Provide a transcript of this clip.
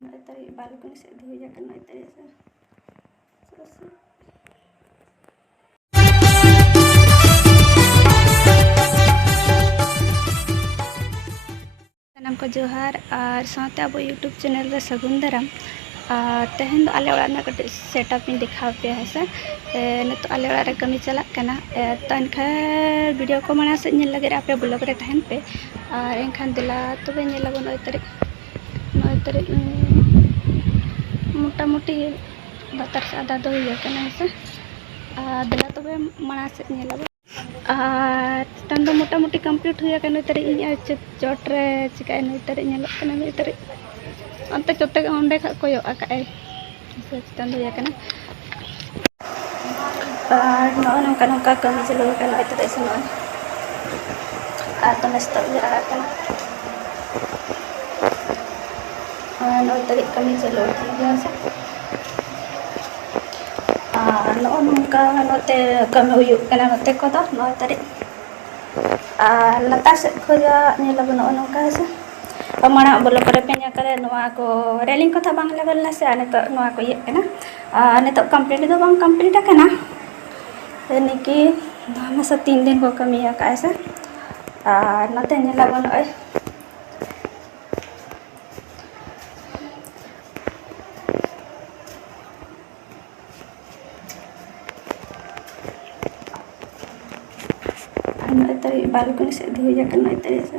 Nggak tadi balkon saya dia kan nggak tadi saya. Sanam ko जोहार और साथ अब यूट्यूब चैनल रे सगुन दाराम तेहन दो आले ओड़ा कटे सेटअप इन दिखा पे है से नित आले ओड़ा रे कमी चला कना तो इनखा वीडियो को मना से नेल लगे आपे ब्लॉग रे तहन पे और इनखान दिला तो बे नेल लगो नय तरे मोटा मोटी बतर से आधा दो ये कना से दिला तो बे मना से नेल लगो तन दो मोटा मोटी कंप्लीट हुआ कना तरे इन चोट रे चिका नय तरे नेल कना नय तरे अंत चोटे अंडे खा कोयो आकाय चितान हुआ कना नौका नौका कमी चलो कना तरे से नय तो नस्ता जा कना नय तरे कमी चलो गया से नौका नोते कमी हुई कना नोते को तो नय तरे लता से खोजा नेला नौका से मना बोलो पर पे को रेलिंग को बांग लगल से को ये नित कंप्लीट दो बांग कंप्लीट करना निकी हमेशा 3 दिन को कमी का से नते नेला नय तरी बालकनी से धोई जाकर नय तरी से